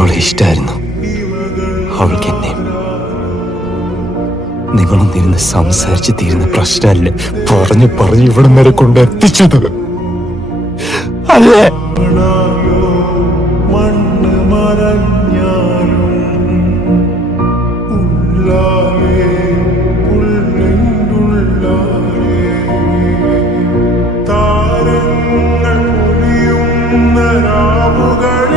അവളെ ഇഷ്ടമായിരുന്നു, അവൾക്ക് എന്നെ. നിങ്ങളൊന്നിരുന്ന് സംസാരിച്ച് തീരുന്ന പ്രശ്നമല്ല പറഞ്ഞു ഇവിടം വരെ കൊണ്ടെത്തിച്ചത് അല്ലേ? മണ്ണ് മറഞ്ഞാലും താരങ്ങൾ പൊലിയുന്ന രാവുകൾ